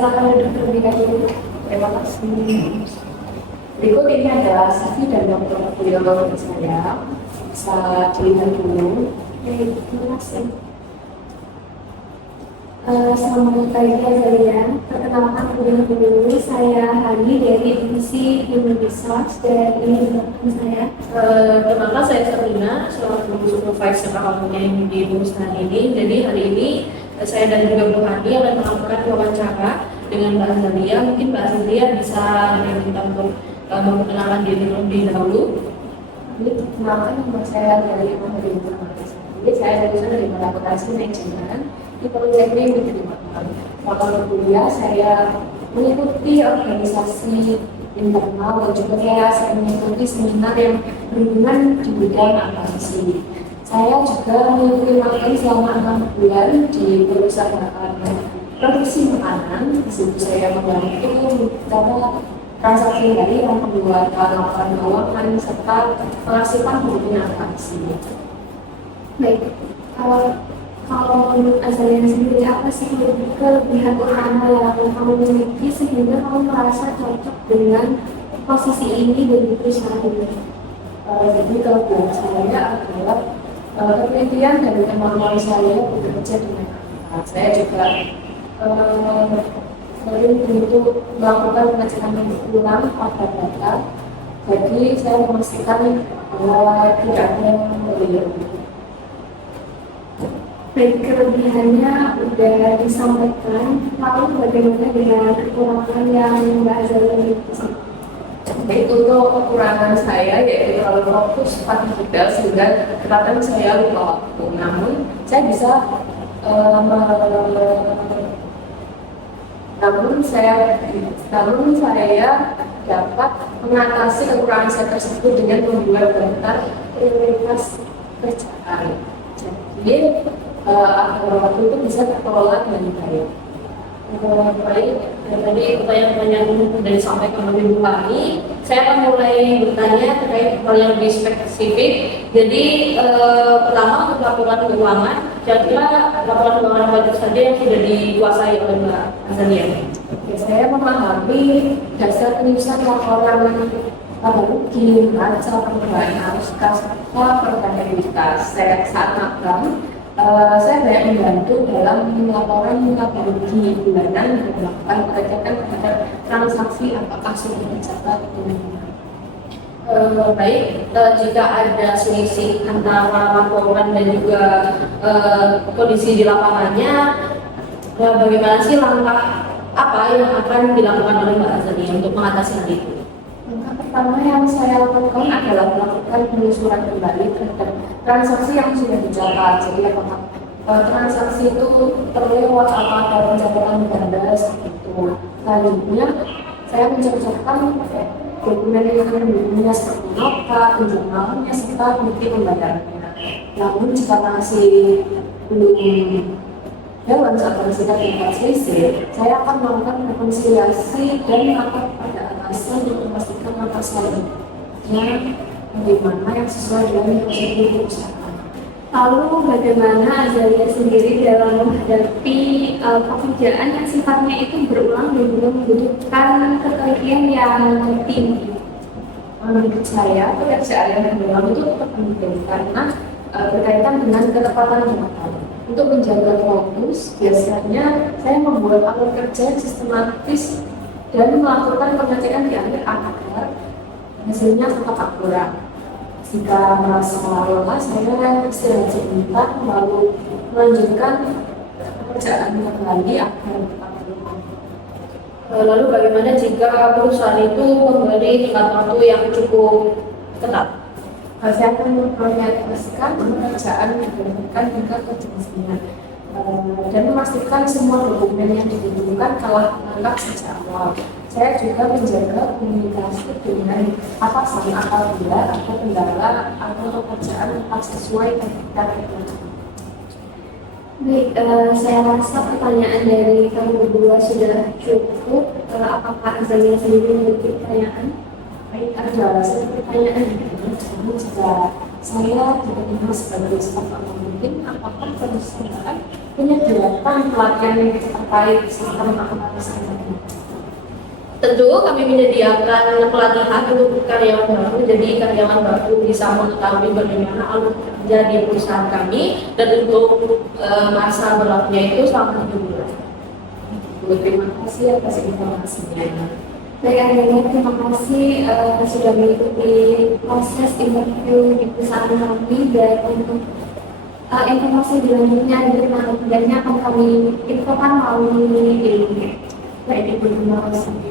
silakan duduk terlebih dahulu. Terima kasih. Berikut ini adalah CV dan portofolio saya. Bisa dilihat dulu. Oke, terima kasih. Selamat pagi kalian. Perkenalkan terlebih dahulu, saya Hani dari Divisi Human Resource dari departemen saya. Pertama saya Sabrina, selaku supervisor awalnya di perusahaan ini. Jadi hari ini saya dan juga Bu Hani akan melakukan wawancara dengan Mbak Azalia. Mungkin Mbak Azalia bisa diminta untuk memperkenalkan diri terlebih dahulu. Perkenalkan, nama saya dari Informasi. Jadi saya lulusan dari Transportasi Manajemen di Politeknik Negeri Magelang. Waktu kuliah saya mengikuti organisasi internal dan juga saya mengikuti seminar yang berhubungan di bidang akuntansi. Saya juga mengikuti magang selama 6 bulan di perusahaan produksi makanan. Di situ saya membantu beberapa transaksi dari yang pembuatan laporan keuangan serta pengasipan bukunya akuntansi. Baik, kalau menurut Azalia sendiri, apa sih kelebihan utama yang kamu miliki sehingga kamu merasa cocok dengan posisi ini di perusahaan ini? Jadi kelebihan saya adalah ketelitian dan kemampuan saya bekerja dengan anak. Saya juga sering untuk melakukan pengecekan ulang pada data. Jadi saya memastikan bahwa tidak ada yang keliru. Baik, kelebihannya sudah disampaikan, lalu bagaimana dengan kekurangan yang Mbak Azalia miliki? Baik, untuk kekurangan saya yaitu terlalu fokus pada detail sehingga kadang saya lupa waktu. Namun saya bisa namun saya dapat mengatasi kekurangan saya tersebut dengan membuat daftar prioritas kerjaan. Jadi waktu itu bisa terkelola dengan baik. Baik, tadi pertanyaan-pertanyaan sudah disampaikan oleh Bu Hani. Saya akan mulai bertanya terkait hal yang lebih spesifik. Jadi pertama untuk laporan keuangan, kira-kira laporan keuangan apa saja yang sudah dikuasai oleh Mbak Azalia? Oke, saya memahami dasar penyusunan laporan rugi, neraca, perubahan arus kas, pertandaannya. Saya saat magang, saya banyak membantu dalam laporan laba rugi bulanan dan melakukan pengecekan terhadap transaksi apakah sudah tercatat atau tidak. Baik, jika ada selisih antara laporan dan juga kondisi di lapangannya, bagaimana sih langkah apa yang akan dilakukan oleh Mbak Azalia untuk mengatasi hal itu? Langkah pertama yang saya lakukan adalah melakukan penelusuran kembali terhadap transaksi yang sudah dicatat. Jadi apakah transaksi itu terlewat apa ada pencatatan ganda seperti itu. Selanjutnya saya mencocokkan dokumen yang mendukungnya seperti nota, penjelasannya serta bukti pembayarannya. Namun jika masih belum dalam saat bersikap yang selisih, saya akan melakukan rekonsiliasi dan melapor pada atasan untuk memastikan langkah selanjutnya bagaimana yang sesuai dengan prosedur perusahaan. Lalu bagaimana Azalia sendiri dalam menghadapi pekerjaan yang sifatnya itu berulang dan juga membutuhkan ketelitian yang tinggi? Menurut saya, pekerjaan yang berulang itu penting karena berkaitan dengan ketepatan data. Untuk menjaga fokus, biasanya saya membuat alur kerja yang sistematis dan melakukan pengecekan di akhir agar hasilnya tetap akurat. Jika merasa lelah, saya istirahat sebentar lalu melanjutkan pekerjaan kembali agar tetap berjalan. Lalu bagaimana jika perusahaan itu memberi tenggat waktu yang cukup ketat? Saya akan memprioritaskan pekerjaan yang berdasarkan hingga kejelasan dan memastikan semua dokumen yang dibutuhkan telah lengkap sejak awal. Saya juga menjaga komunikasi dengan atasan apabila ada kendala atau pekerjaan tak sesuai target. Baik, saya rasa pertanyaan dari kamu berdua sudah cukup. Apakah Azalia sendiri memiliki pertanyaan? Baik, ada pertanyaan namun jika saya diterima sebagai staf akuntan, apakah perusahaan penyediaan pelatihan terkait sistem akuntansi ini? Tentu kami menyediakan pelatihan untuk karyawan baru, jadi karyawan baru bisa mengetahui bagaimana alur kerja di perusahaan kami, dan untuk masa berlakunya itu selama 7 bulan. Terima kasih atas informasinya. Baik, Andrea, terima kasih sudah mengikuti proses interview di perusahaan kami, dan untuk informasi selanjutnya dari akan kami infokan melalui link. Baik, terima kasih.